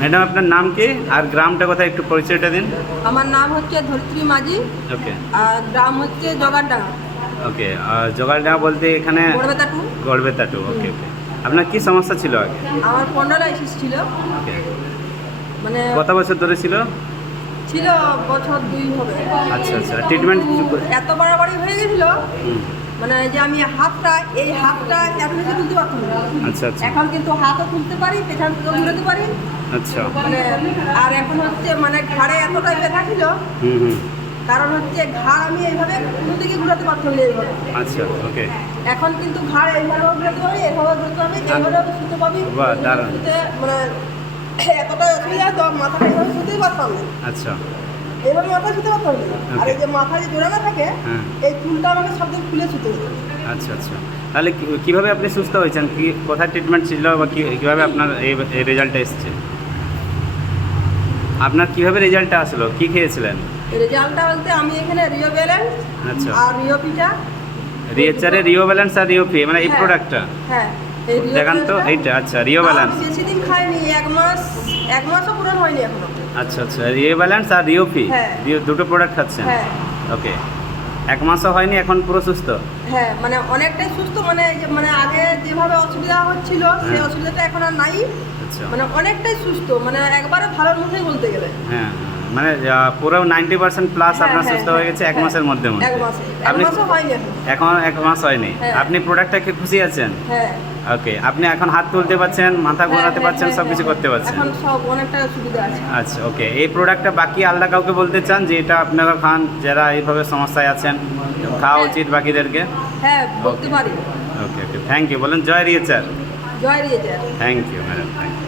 Madam আপনার নাম কি আর গ্রামটা কোথায় একটু পরিচয়টা দিন। আমার নাম হচ্ছে ধরিত্রী মাঝি ওকে আর গ্রাম হচ্ছে জগারডাঙ্গা। ওকে, জোগাড়ডাঙ্গা বলতে এখানে গড়বেতাটু। গড়বেতাটু। ওকে ওকে, আপনার কি সমস্যা ছিল আগে? আমার 15 ছিল, ওকে, মানে কত বছর ধরে ছিল? ছিল বছর 2 হবে। আচ্ছা আচ্ছা, ট্রিটমেন্ট এত বাড়াবাড়ি হয়ে গেছিল, মানে যে আমি এই হাতটা এত বেশি তুলতে পারতাম না। আচ্ছা আচ্ছা এখন কিন্তু হাতও তুলতে পারি, পেছন থেকেও ঘুরাতে পারি। আচ্ছা, মানে আর এখন হচ্ছে মানে ঘাড়ে এতটাই ব্যথা ছিল, হুম, কারণ হচ্ছে ঘাড় আমি এইভাবে কোনো দিকে ঘুরাতে পারতাম না এইভাবে। আচ্ছা ওকে, এখন কিন্তু ঘাড় এইভাবেও ঘুরাতে পারি, এইভাবেও ঘুরাতে পারি, এইভাবেও শুতে পারি। বাহ, দারুণ। শুতে মানে এতটাই অসুবিধা, তো মাথাটা এইভাবে শুতেই পারতাম না, আচ্ছা এইভাবে মাথা শুতে পারতাম না। আর এই যে মাথা যে জোড়ানো থাকে, হ্যাঁ, এই চুলটা আমাকে সবদিন খুলে শুতে হতো। আচ্ছা আচ্ছা, তাহলে কিভাবে আপনি সুস্থ হয়েছেন, কি কোথায় ট্রিটমেন্ট ছিল বা কীভাবে আপনার এই রেজাল্টটা এসেছে? আপনার কিভাবে রেজাল্টটা আসলো, কি খেয়েছিলেন? রেজাল্টটা বলতে আমি এখানে রিও ব্যালেন্স আচ্ছা, আর রিও পিঠা, রিয়েচারে রিও ব্যালেন্স আর রিও পি, মানে এই হ্যাঁ, প্রোডাক্টটা হ্যাঁ এই রিও দেখান তো। ব্যালেন্সটা। এইটা আচ্ছা, রিও ব্যালেন্স। আমি বেশি দিন খাইনি, এক মাসও পূরণ হয়নি এখনো। আচ্ছা আচ্ছা, রিও ব্যালেন্স আর রিও পি, হ্যাঁ। দুটো প্রোডাক্ট খাচ্ছেন? হ্যাঁ ওকে, 1 মাসও হয়নি, এখন পুরো সুস্থ? হ্যাঁ, মানে অনেকটাই সুস্থ, মানে আগে যেভাবে অসুবিধা হচ্ছিল সেই হ্যাঁ। অসুবিধাটা এখন আর নাই। আচ্ছা, মানে অনেকটাই সুস্থ, মানে একবারে ভালোর মধ্যেই বলতে গেলে। হ্যাঁ, মানে পুরো 90% প্লাস হ্যাঁ, আপনার হ্যাঁ, সুস্থ হয়ে গেছে 1 হ্যাঁ, মাসের মধ্যে। এক মাসে, এক আপনি মাসও হয়নি এখন। এখন 1 মাস হয়নি, হ্যাঁ। আপনি প্রোডাক্টটা কি খুশি আছেন? হ্যাঁ, ওকে, আপনি এখন হাত তুলতে পারছেন, মাথা ঘোরাতে হ্যাঁ, পারছেন, হ্যাঁ, সব কিছু হ্যাঁ, করতে পারছেন? এখন সব অনেকটা সুবিধা আছে। আচ্ছা ওকে, এই প্রোডাক্টটা বাকি আলাদা কাউকে বলতে চান যে এটা আপনারা খান, যারা এইভাবে সমস্যায় আছেন, খাওয়া উচিত বাকিদেরকে? হ্যাঁ, বলতে পারি। Okay okay, thank you. বলেন জয় রিয়েচার। জয় রিয়েচার। Thank you madam, thank you.